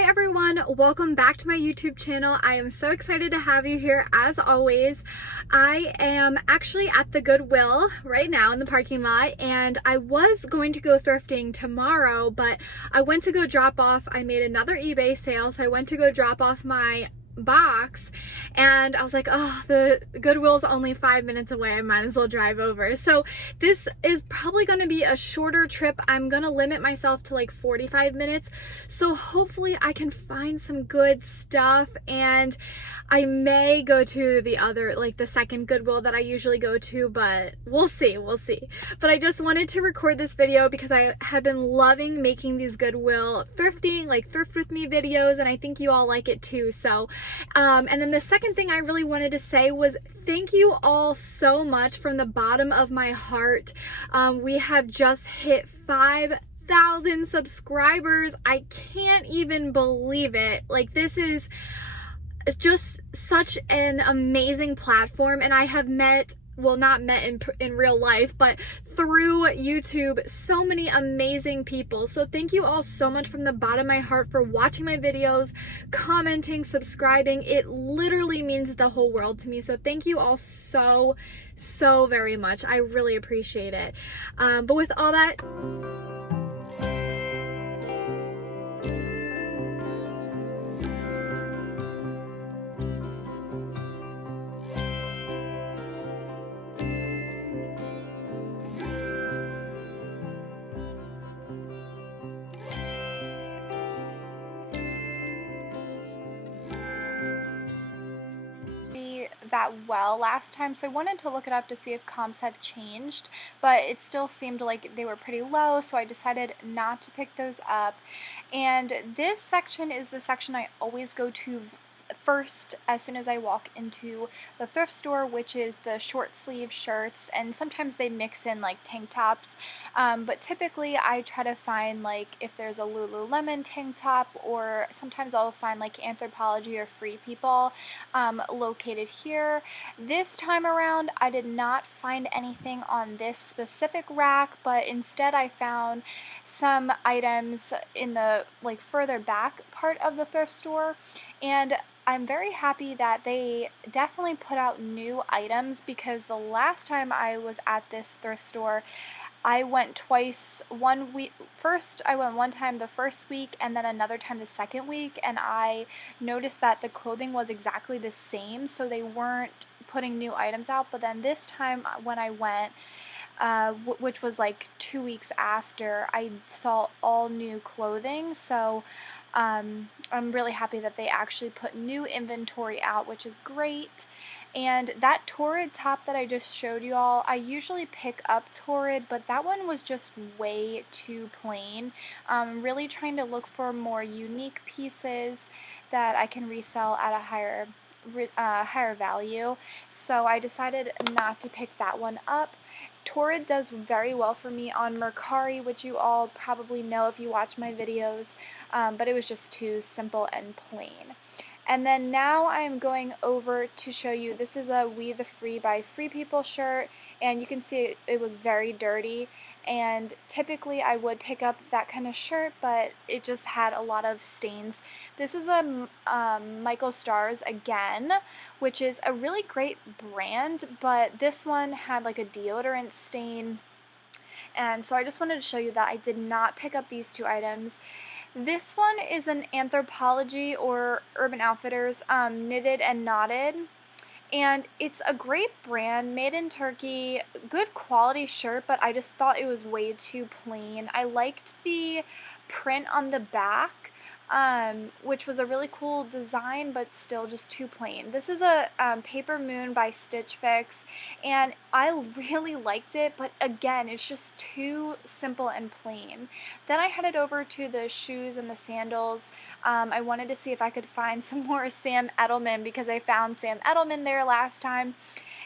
Hi everyone, welcome back to my YouTube channel. I am so excited to have you here as always. I am actually at the Goodwill right now in the parking lot, and I was going to go thrifting tomorrow, but I went to go drop off, I made another eBay sale, so I went to go drop off my box and I was like, oh, the Goodwill's only 5 minutes away, I might as well drive over. So this is probably going to be a shorter trip. I'm going to limit myself to like 45 minutes, so hopefully I can find some good stuff, and I may go to the other, like the second Goodwill that I usually go to, but we'll see. But I just wanted to record this video because I have been loving making these Goodwill thrifting, like thrift with me videos, and I think you all like it too. So and then the second thing I really wanted to say was thank you all so much from the bottom of my heart. We have just hit 5,000 subscribers. I can't even believe it. Like, this is just such an amazing platform, and I have met, well, not met in real life, but through YouTube, so many amazing people. So thank you all so much from the bottom of my heart for watching my videos, commenting, subscribing. It literally means the whole world to me. So thank you all so very much. I really appreciate it. But with all that, that well last time, so I wanted to look it up to see if comps have changed, but it still seemed like they were pretty low, so I decided not to pick those up. And this section is the section I always go to first as soon as I walk into the thrift store, which is the short sleeve shirts, and sometimes they mix in like tank tops, but typically I try to find, like, if there's a Lululemon tank top, or sometimes I'll find like Anthropologie or Free People located here. This time around I did not find anything on this specific rack, but instead I found some items in the like further back part of the thrift store, and I'm very happy that they definitely put out new items, because the last time I was at this thrift store, I went twice. First I went one time the first week, and then another time the second week, and I noticed that the clothing was exactly the same, so they weren't putting new items out. But then this time when I went, which was like 2 weeks after, I saw all new clothing, so I'm really happy that they actually put new inventory out, which is great. And that Torrid top that I just showed you all, I usually pick up Torrid, but that one was just way too plain. I'm really trying to look for more unique pieces that I can resell at a higher value, so I decided not to pick that one up. Torrid does very well for me on Mercari, which you all probably know if you watch my videos, but it was just too simple and plain. And then now I am going over to show you, this is a We the Free by Free People shirt, and you can see it was very dirty, and typically I would pick up that kind of shirt, but it just had a lot of stains. This is a Michael Stars again, which is a really great brand, but this one had like a deodorant stain, and so I just wanted to show you that I did not pick up these two items. This one is an Anthropologie or Urban Outfitters knitted and knotted, and it's a great brand, made in Turkey, good quality shirt, but I just thought it was way too plain. I liked the print on the back, which was a really cool design, but still just too plain. This is a Paper Moon by Stitch Fix, and I really liked it, but again, it's just too simple and plain. Then I headed over to the shoes and the sandals. I wanted to see if I could find some more Sam Edelman, because I found Sam Edelman there last time,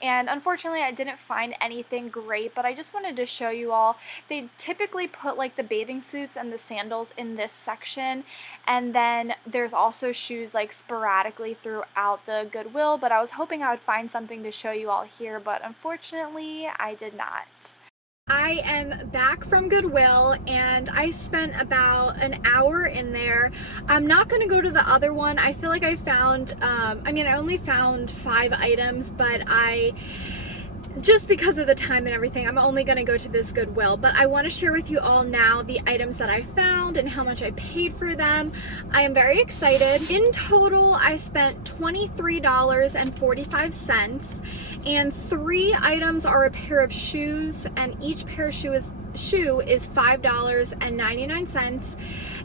and unfortunately I didn't find anything great, but I just wanted to show you all. They typically put like the bathing suits and the sandals in this section, and then there's also shoes like sporadically throughout the Goodwill, but I was hoping I would find something to show you all here, but unfortunately I did not. I am back from Goodwill and I spent about an hour in there. I'm not going to go to the other one. I feel like I found, I only found 5 items, but just because of the time and everything, I'm only going to go to this Goodwill. But I want to share with you all now the items that I found and how much I paid for them. I am very excited. In total, I spent $23.45, and 3 items are a pair of shoes, and each pair of shoe is $5.99.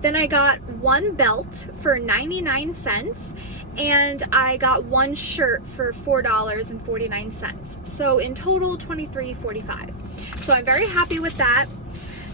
Then I got 1 belt for 99 cents, and I got 1 shirt for $4.49. So in total, $23.45. So I'm very happy with that.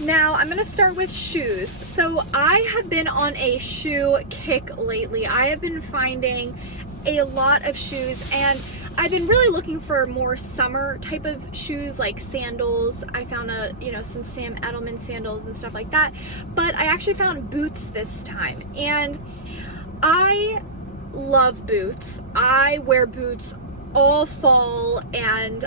Now I'm gonna start with shoes. So I have been on a shoe kick lately. I have been finding a lot of shoes, and I've been really looking for more summer type of shoes, like sandals. I found some Sam Edelman sandals and stuff like that, but I actually found boots this time, and I love boots. I wear boots all fall and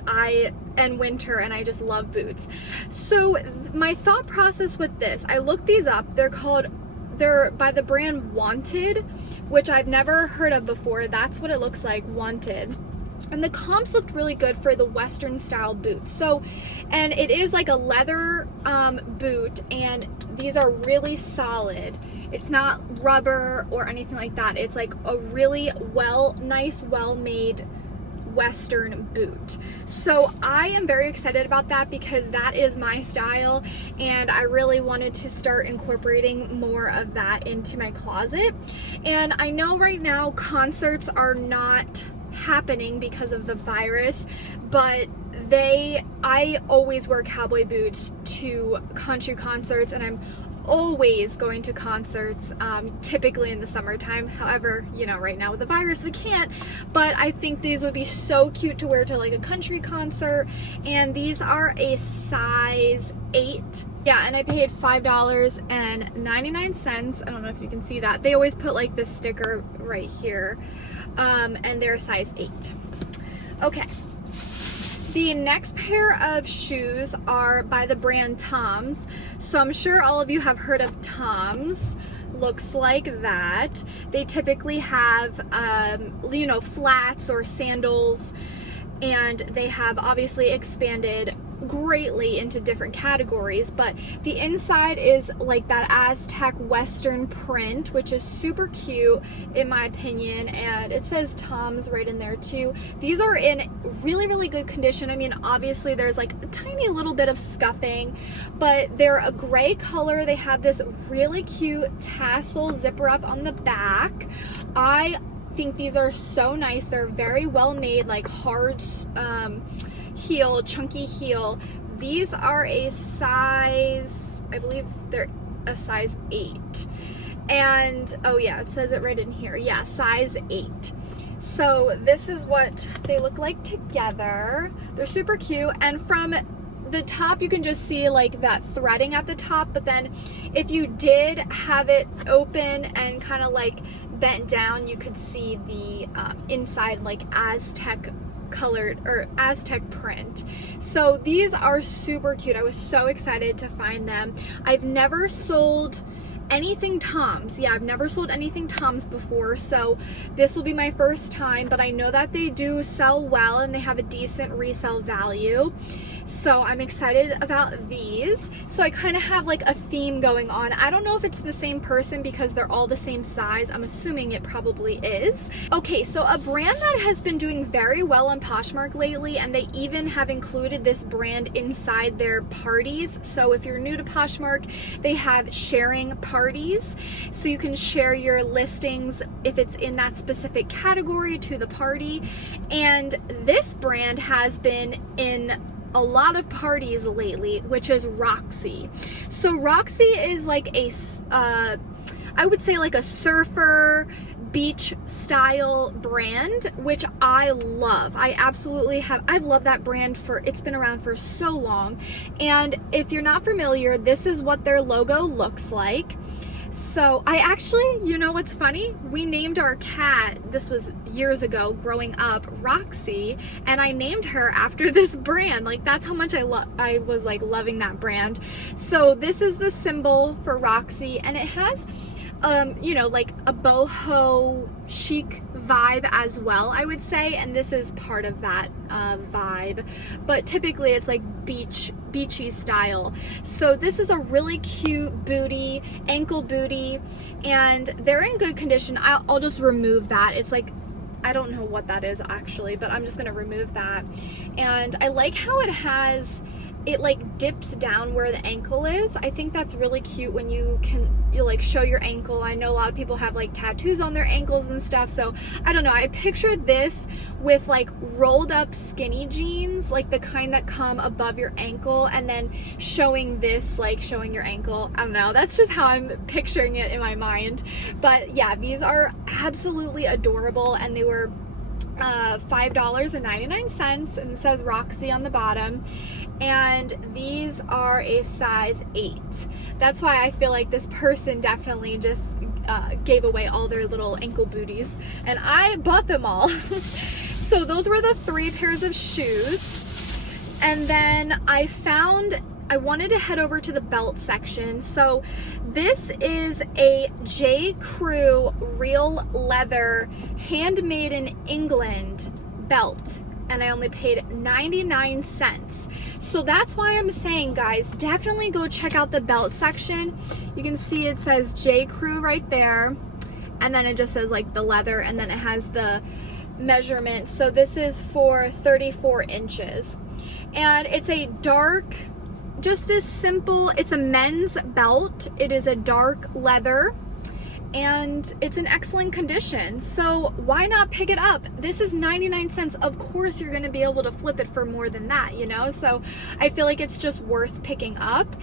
winter, and I just love boots. So my thought process with this, I looked these up. They're by the brand Wanted, which I've never heard of before. That's what it looks like, Wanted. And the comps looked really good for the Western style boots. So, and it is like a leather boot, and these are really solid. It's not rubber or anything like that. It's like a really nice, well-made Western boot. So I am very excited about that because that is my style, and I really wanted to start incorporating more of that into my closet. And I know right now concerts are not happening because of the virus, but I always wear cowboy boots to country concerts, and I'm always going to concerts, typically in the summertime. However, right now with the virus we can't, but I think these would be so cute to wear to like a country concert. And these are a size 8. Yeah, and I paid $5.99. I don't know if you can see that. They always put like this sticker right here, and they're a size 8. Okay. The next pair of shoes are by the brand Tom's. So I'm sure all of you have heard of Tom's. Looks like that. They typically have, flats or sandals, and they have obviously expanded greatly into different categories, but the inside is like that Aztec Western print, which is super cute in my opinion, and it says Tom's right in there too. These are in really, really good condition. Obviously there's like a tiny little bit of scuffing, but they're a gray color. They have this really cute tassel zipper up on the back. I think these are so nice. They're very well made, like hard heel, chunky heel. These are a size, I believe they're a size 8. And oh yeah, it says it right in here. Yeah, size 8. So this is what they look like together. They're super cute, and from the top you can just see like that threading at the top, but then if you did have it open and kind of like bent down, you could see the inside like Aztec colored or Aztec print. So these are super cute. I was so excited to find them. I've never sold anything Tom's. Yeah, I've never sold anything Tom's before, so this will be my first time, but I know that they do sell well and they have a decent resale value. So I'm excited about these. So I kind of have like a theme going on. I don't know if it's the same person because they're all the same size. I'm assuming it probably is. Okay, so a brand that has been doing very well on Poshmark lately, and they even have included this brand inside their parties. So if you're new to Poshmark, they have sharing parties. So you can share your listings if it's in that specific category to the party. And this brand has been in a lot of parties lately, which is Roxy. So Roxy is like a, I would say like a surfer beach style brand, which I love. I absolutely have. I've loved that brand it's been around for so long. And if you're not familiar, this is what their logo looks like. So I actually, you know what's funny? We named our cat, this was years ago growing up, Roxy, and I named her after this brand. Like, that's how much I was like loving that brand. So this is the symbol for Roxy, and it has you know, like a boho chic vibe as well, I would say, and this is part of that vibe, but typically it's like beachy style. So this is a really cute bootie, ankle bootie, and they're in good condition. I'll just remove that. It's like, I don't know what that is actually, but I'm just gonna remove that. And I like how it like dips down where the ankle is. I think that's really cute when you like show your ankle. I know a lot of people have like tattoos on their ankles and stuff, so I don't know, I pictured this with like rolled up skinny jeans, like the kind that come above your ankle, and then showing this, like showing your ankle. I don't know, that's just how I'm picturing it in my mind. But yeah, these are absolutely adorable, and they were $5.99, and it says Roxy on the bottom, and these are a size 8. That's why I feel like this person definitely just gave away all their little ankle booties, and I bought them all. So those were the 3 pairs of shoes, and then I wanted to head over to the belt section. So this is a J. Crew real leather, handmade in England belt, and I only paid 99 cents. So that's why I'm saying, guys, definitely go check out the belt section. You can see it says J. Crew right there, and then it just says like the leather, and then it has the measurement. So this is for 34 inches, and it's a dark, just as simple, it's a men's belt. It is a dark leather, and it's in excellent condition, so why not pick it up? This is 99 cents. Of course you're going to be able to flip it for more than that, you know? So I feel like it's just worth picking up.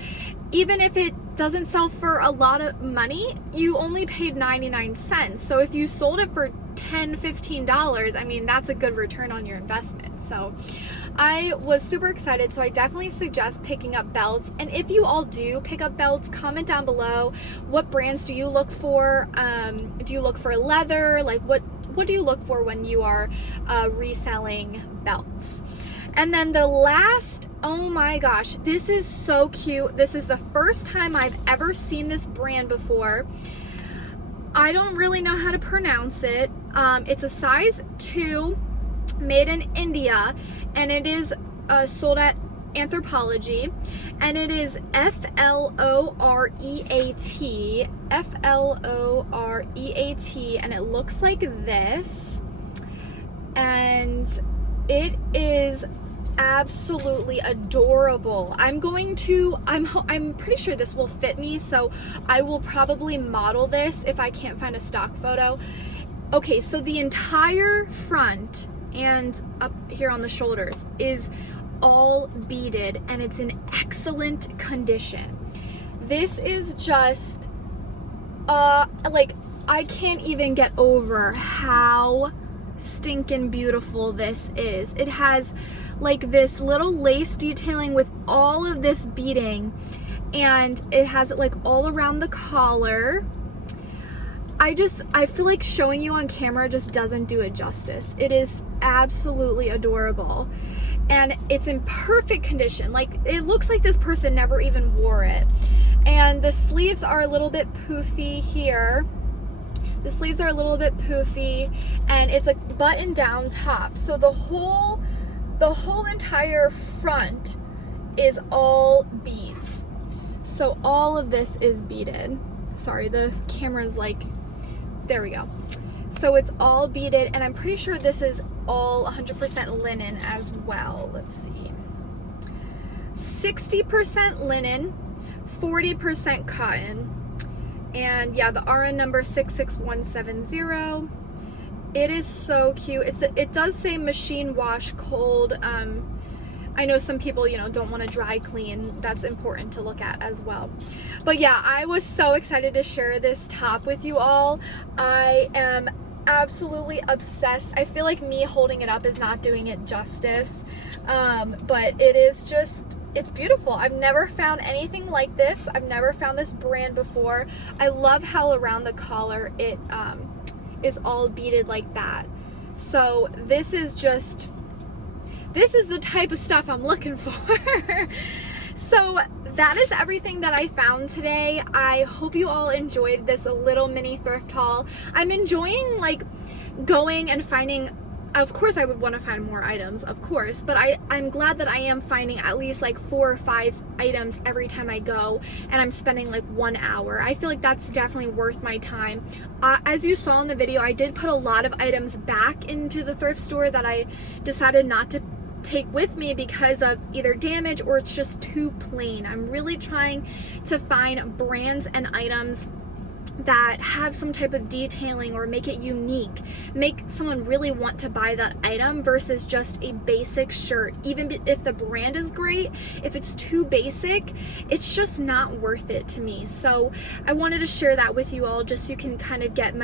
Even if it doesn't sell for a lot of money, you only paid 99 cents. So if you sold it for $10, $15, I mean, that's a good return on your investment. So I was super excited, so I definitely suggest picking up belts. And if you all do pick up belts, comment down below, what brands do you look for? Do you look for leather? Like, what do you look for when you are reselling belts? And then the last, oh my gosh, this is so cute. This is the first time I've ever seen this brand before. I don't really know how to pronounce it. It's a size 2, made in India, and it is sold at Anthropology, and it is Floreat, Floreat, and it looks like this, and it is absolutely adorable. I'm pretty sure this will fit me, so I will probably model this if I can't find a stock photo. Okay, so the entire front and up here on the shoulders is all beaded, and it's in excellent condition. This is just like, I can't even get over how stinking beautiful this is. It has like this little lace detailing with all of this beading, and it has it like all around the collar. I feel like showing you on camera just doesn't do it justice. It is absolutely adorable, and it's in perfect condition. Like, it looks like this person never even wore it. And the sleeves are a little bit poofy here. The sleeves are a little bit poofy, and it's a button down top. So the whole entire front is all beads. So all of this is beaded. Sorry, the camera's like, there we go. So it's all beaded, and I'm pretty sure this is all 100% linen as well. Let's see. 60% linen, 40% cotton. And yeah, the RN number 66170. It is so cute. It does say machine wash cold. I know some people, you know, don't want to dry clean. That's important to look at as well. But yeah, I was so excited to share this top with you all. I am absolutely obsessed. I feel like me holding it up is not doing it justice. But it is just it's beautiful. I've never found anything like this. I've never found this brand before. I love how around the collar it is all beaded like that. So this is the type of stuff I'm looking for. So that is everything that I found today. I hope you all enjoyed this little mini thrift haul. I'm enjoying like going and finding, of course I would want to find more items, of course, but I'm glad that I am finding at least like 4 or 5 items every time I go, and I'm spending like 1 hour. I feel like that's definitely worth my time. As you saw in the video, I did put a lot of items back into the thrift store that I decided not to take with me because of either damage or it's just too plain. I'm really trying to find brands and items that have some type of detailing or make it unique, make someone really want to buy that item versus just a basic shirt. Even if the brand is great, if it's too basic, it's just not worth it to me. So I wanted to share that with you all just so you can kind of get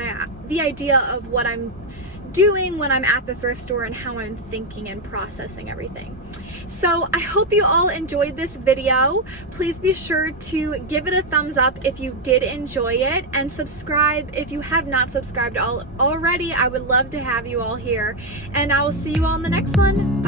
the idea of what I'm doing when I'm at the thrift store and how I'm thinking and processing everything. So I hope you all enjoyed this video. Please be sure to give it a thumbs up if you did enjoy it, and subscribe if you have not subscribed already. I would love to have you all here, and I will see you all in the next one.